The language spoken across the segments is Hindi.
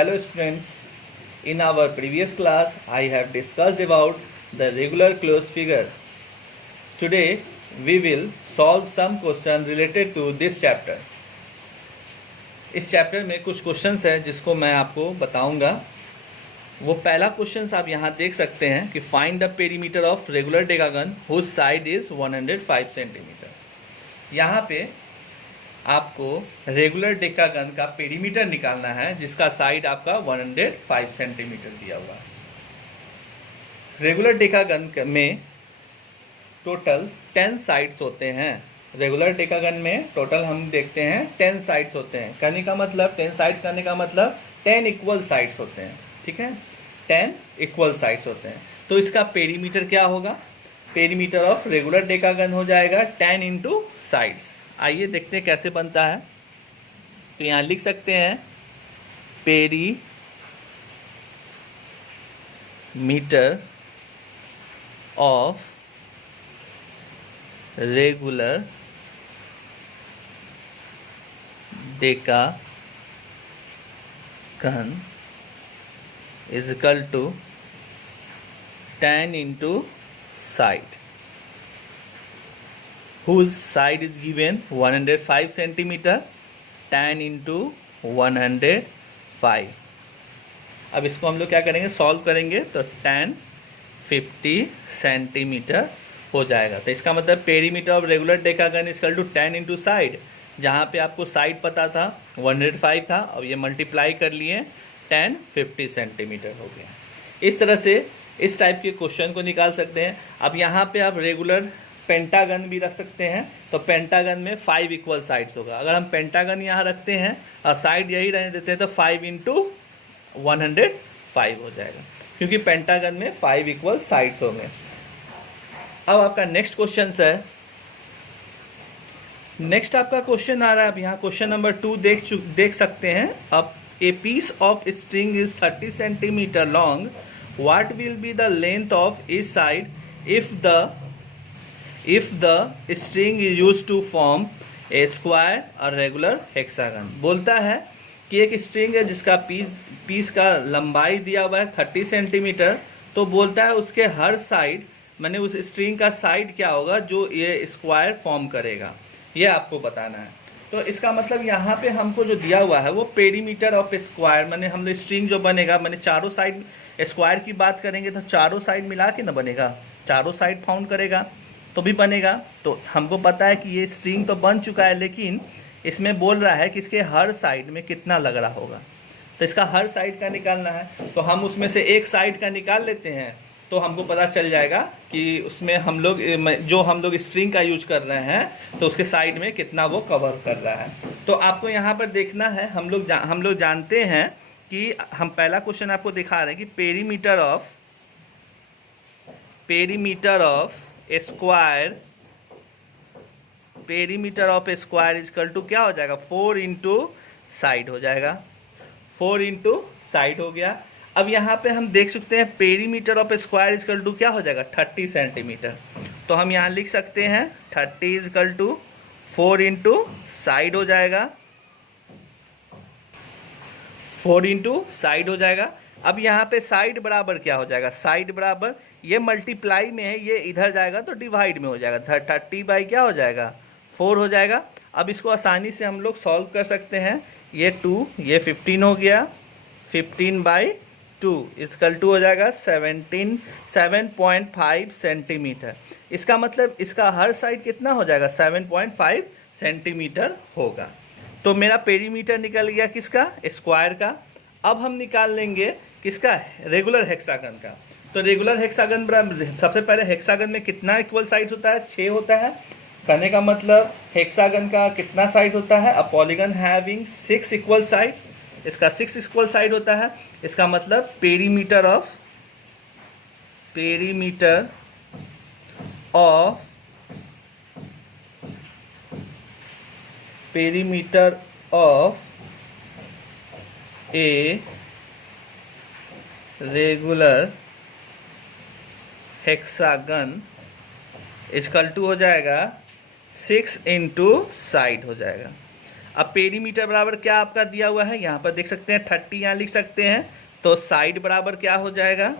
Hello students, in our previous class I have discussed about the regular closed figure. Today we will solve some question related to this chapter. इस चैप्टर में कुछ क्वेश्चंस हैं जिसको मैं आपको बताऊंगा। वो पहला क्वेश्चन आप यहाँ देख सकते हैं कि find the perimeter of regular decagon whose side is 105 centimetre. यहाँ पे आपको रेगुलर डेकागन का पेरीमीटर निकालना है जिसका साइड आपका 105 सेंटीमीटर दिया हुआ है। रेगुलर डेकागन में टोटल 10 साइड्स होते हैं। रेगुलर डेकागन में टोटल हम देखते हैं 10 साइड्स होते हैं। कहने का मतलब 10 साइड करने का मतलब 10 इक्वल साइड्स होते हैं। ठीक है, 10 इक्वल साइड्स होते हैं। तो इसका पेरीमीटर क्या होगा? पेरीमीटर ऑफ रेगुलर डेकागन हो जाएगा 10 इंटू साइड्स। आइए देखते हैं कैसे बनता है। तो यहाँ लिख सकते हैं perimeter of regular decagon is equal to 10 into side whose side is given 105 centimeter, 10 into 105। अब इसको हम लोग क्या करेंगे, सॉल्व करेंगे तो 1050 सेंटीमीटर हो जाएगा। तो इसका मतलब perimeter of regular decagon equal to 10 into side, जहाँ पे आपको साइड पता था 105 था, अब ये मल्टीप्लाई कर लिए 1050 सेंटीमीटर हो गया। इस तरह से इस टाइप के क्वेश्चन को निकाल सकते हैं। अब यहाँ पे आप रेगुलर पेंटागन भी रख सकते हैं। तो पेंटागन में 5 इक्वल साइड्स होगा। अगर हम पेंटागन यहाँ रखते हैं और साइड यही रहने देते हैं तो 5 इंटू 105 हो जाएगा, क्योंकि पेंटागन में 5 इक्वल साइड्स होंगे। अब आपका नेक्स्ट क्वेश्चन है। नेक्स्ट आपका क्वेश्चन आ रहा है। अब यहाँ क्वेश्चन नंबर 2 देख सकते हैं। अब a piece of string is 30 centimetres long, what will be the length of each side if the string is used to form a square or regular hexagon। बोलता है कि एक स्ट्रिंग है जिसका पीस का लंबाई दिया हुआ है 30 सेंटीमीटर। तो बोलता है उसके हर साइड, मैंने उस स्ट्रिंग का साइड क्या होगा जो ये स्क्वायर फॉर्म करेगा, ये आपको बताना है। तो इसका मतलब यहाँ पे हमको जो दिया हुआ है वो पेरीमीटर ऑफ स्क्वायर, मैंने हम लोग स्ट्रिंग जो बनेगा, मैंने चारों साइड स्क्वायर की बात करेंगे तो चारों साइड मिला के ना बनेगा, चारों साइड फाउंड करेगा तो भी बनेगा। तो हमको पता है कि ये स्ट्रिंग तो बन चुका है, लेकिन इसमें बोल रहा है कि इसके हर साइड में कितना लग रहा होगा। तो इसका हर साइड का निकालना है, तो हम उसमें से एक साइड का निकाल लेते हैं तो हमको पता चल जाएगा कि उसमें हम लोग स्ट्रिंग का यूज कर रहे हैं तो उसके साइड में कितना वो कवर कर रहा है। तो आपको यहाँ पर देखना है। हम लोग जानते हैं कि हम पहला क्वेश्चन आपको दिखा रहे हैं कि perimeter of square equal to क्या हो जाएगा, 4 इंटू साइड हो जाएगा। 4 इंटू साइड हो गया। अब यहाँ पे हम देख सकते हैं perimeter of square equal to क्या हो जाएगा, 30 सेंटीमीटर। तो हम यहाँ लिख सकते हैं 30 इक्वल टू 4 इंटू साइड हो जाएगा। 4 इंटू साइड हो जाएगा। अब यहाँ पे साइड बराबर क्या हो जाएगा, साइड बराबर ये मल्टीप्लाई में है, ये इधर जाएगा तो डिवाइड में हो जाएगा। 30 बाई क्या हो जाएगा, 4 हो जाएगा। अब इसको आसानी से हम लोग सॉल्व कर सकते हैं। ये 2, ये 15 हो गया, 15 बाई 2 इक्वल टू हो जाएगा 7.5 सेंटीमीटर। इसका मतलब इसका हर साइड कितना हो जाएगा, 7.5 सेंटीमीटर होगा। तो मेरा पेरीमीटर निकल गया किसका, स्क्वायर का। अब हम निकाल लेंगे किसका, रेगुलर हेक्सागन का। तो रेगुलर हेक्सागन सबसे पहले हेक्सागन में कितना इक्वल साइड्स होता है, 6 होता है। कहने का मतलब हेक्सागन का कितना साइड होता है, a polygon having 6 equal sides, इसका 6 इक्वल साइड होता है। इसका मतलब perimeter of a regular hexagon equal to हो जाएगा 6 इंटू साइड हो जाएगा। अब पेरीमीटर बराबर क्या आपका दिया हुआ है, यहाँ पर देख सकते हैं 30 यहाँ लिख सकते हैं, तो साइड बराबर क्या हो जाएगा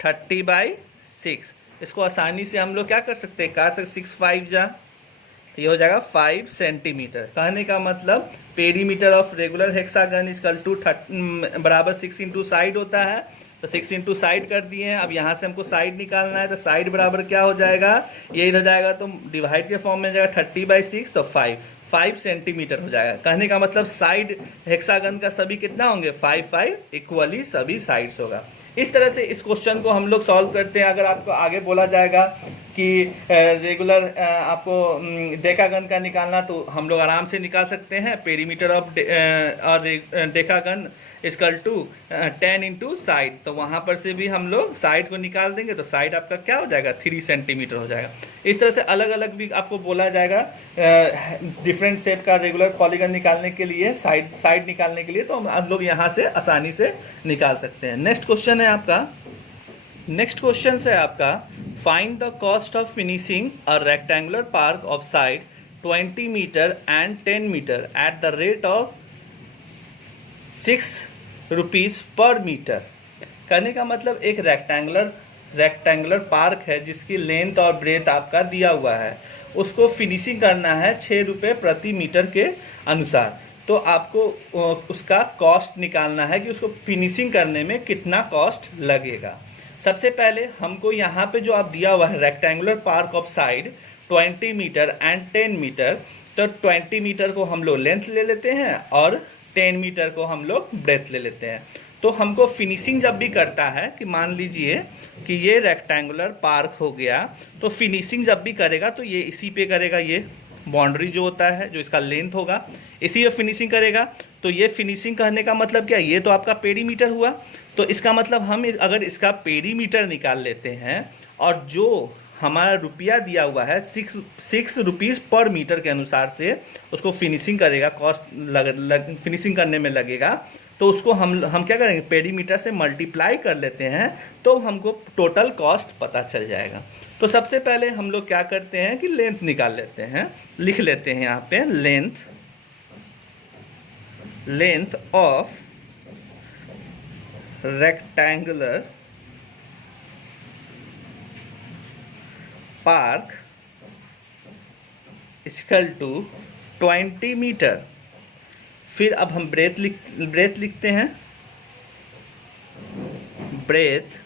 30/6। इसको आसानी से हम लोग क्या कर सकते हैं, काट सकते 6 5 जा, ये हो जाएगा 5 सेंटीमीटर। कहने का मतलब perimeter of regular hexagon equal to बराबर 6 इंटू साइड होता है, तो 6 इंटू साइड कर दिए हैं। अब यहाँ से हमको साइड निकालना है, तो साइड बराबर क्या हो जाएगा, ये इधर जाएगा तो डिवाइड के फॉर्म में जाएगा 30/6, तो 5 सेंटीमीटर हो जाएगा। कहने का मतलब साइड हेक्सागन का सभी कितना होंगे 5 5 इक्वली सभी साइड्स होगा। इस तरह से इस क्वेश्चन को हम लोग सॉल्व करते हैं। अगर आपको आगे बोला जाएगा कि रेगुलर आपको डेकागन का निकालना, तो हम लोग आराम से निकाल सकते हैं। Perimeter of decagon equal to 10 into side, तो वहाँ पर से भी हम लोग साइड को निकाल देंगे, तो साइड आपका क्या हो जाएगा 3 सेंटीमीटर हो जाएगा। इस तरह से अलग अलग भी आपको बोला जाएगा डिफरेंट शेप का रेगुलर पॉलीगन निकालने के लिए, साइड निकालने के लिए, तो हम लोग यहाँ से आसानी से निकाल सकते हैं। नेक्स्ट क्वेश्चन है आपका find the cost of finishing a rectangular park of side 20 metre and 10 metre at the rate of 6 rupees per metre. कहने का मतलब एक रेक्टेंगुलर पार्क है जिसकी लेंथ और ब्रेथ आपका दिया हुआ है, उसको फिनिशिंग करना है 6 रुपये प्रति मीटर के अनुसार। तो आपको उसका कॉस्ट निकालना है कि उसको फिनिशिंग करने में कितना कॉस्ट लगेगा। सबसे पहले हमको यहाँ पे जो आप दिया हुआ है rectangular park of side 20 metre and 10 metre, तो 20 मीटर को हम लोग लेंथ ले लेते हैं और 10 मीटर को हम लोग ब्रेथ ले लेते हैं। तो हमको फिनिशिंग जब भी करता है कि मान लीजिए कि ये रेक्टेंगुलर पार्क हो गया, तो फिनिशिंग जब भी करेगा तो ये इसी पे करेगा, ये बाउंड्री जो होता है जो इसका लेंथ होगा इसी पे फिनिशिंग करेगा। तो ये फिनिशिंग करने का मतलब क्या, ये तो आपका पेरीमीटर हुआ, तो इसका मतलब हम अगर इसका पेरीमीटर निकाल लेते हैं और जो हमारा रुपया दिया हुआ है 6 रुपीज़ पर मीटर के अनुसार से उसको फिनिशिंग करेगा, कॉस्ट फिनिशिंग करने में लगेगा, तो उसको हम क्या करेंगे पेरीमीटर से मल्टीप्लाई कर लेते हैं, तो हमको टोटल कॉस्ट पता चल जाएगा। तो सबसे पहले हम लोग क्या करते हैं कि लेंथ निकाल लेते हैं, लिख लेते हैं यहाँ पे length of rectangular park equal to 20 metre. फिर अब हम ब्रेथ लिखते हैं, breadth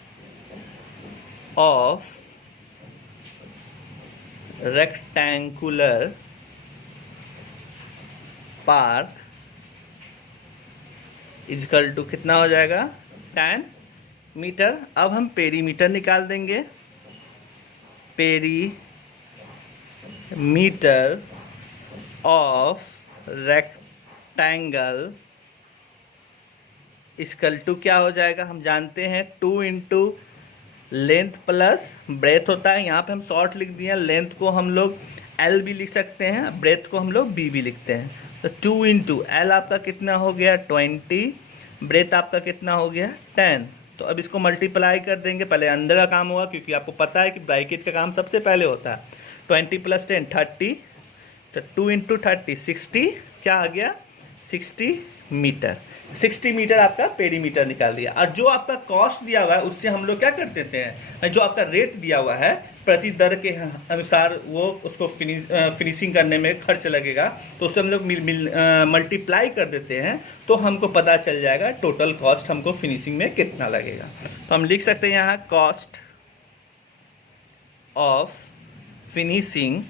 of rectangular park equal to कितना हो जाएगा 10 मीटर। अब हम पेरीमीटर निकाल देंगे, perimeter of rectangle equal to क्या हो जाएगा, हम जानते हैं 2 इंटू लेंथ प्लस ब्रेथ होता है। यहाँ पे हम शॉर्ट लिख दिए, लेंथ को हम लोग L भी लिख सकते हैं, ब्रेथ को हम लोग B भी लिखते हैं। तो 2 इंटू L आपका कितना हो गया 20, ब्रेथ आपका कितना हो गया 10। तो अब इसको मल्टीप्लाई कर देंगे, पहले अंदर का काम होगा क्योंकि आपको पता है कि ब्रैकेट का काम सबसे पहले होता है। 20 + 10 30, तो 2 इंटू 30 60, क्या आ गया 60 मीटर। 60 मीटर आपका पेरीमीटर निकाल दिया। और जो आपका कॉस्ट दिया हुआ है उससे हम लोग क्या कर देते हैं, जो आपका रेट दिया हुआ है प्रति दर के अनुसार वो उसको फिनिशिंग करने में खर्च लगेगा, तो उससे हम लोग मल्टीप्लाई कर देते हैं, तो हमको पता चल जाएगा टोटल कॉस्ट हमको फिनिशिंग में कितना लगेगा। तो हम लिख सकते हैं यहाँ cost of finishing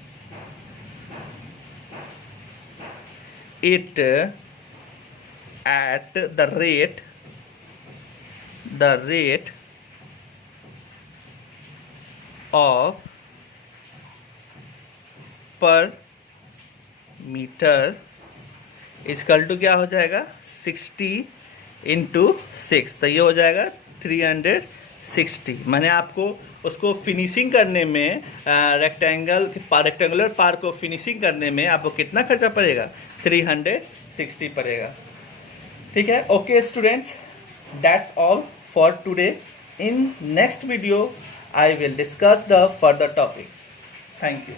it at the rate of per metre equal to क्या हो जाएगा 60 इंटू 6, तो ये हो जाएगा 360। मैंने आपको उसको फिनिशिंग करने में रेक्टेंगुलर पार्क को फिनिशिंग करने में आपको कितना खर्चा पड़ेगा 360 पड़ेगा। ठीक है, okay students, that's all for today. In next video I will discuss the further topics. Thank you.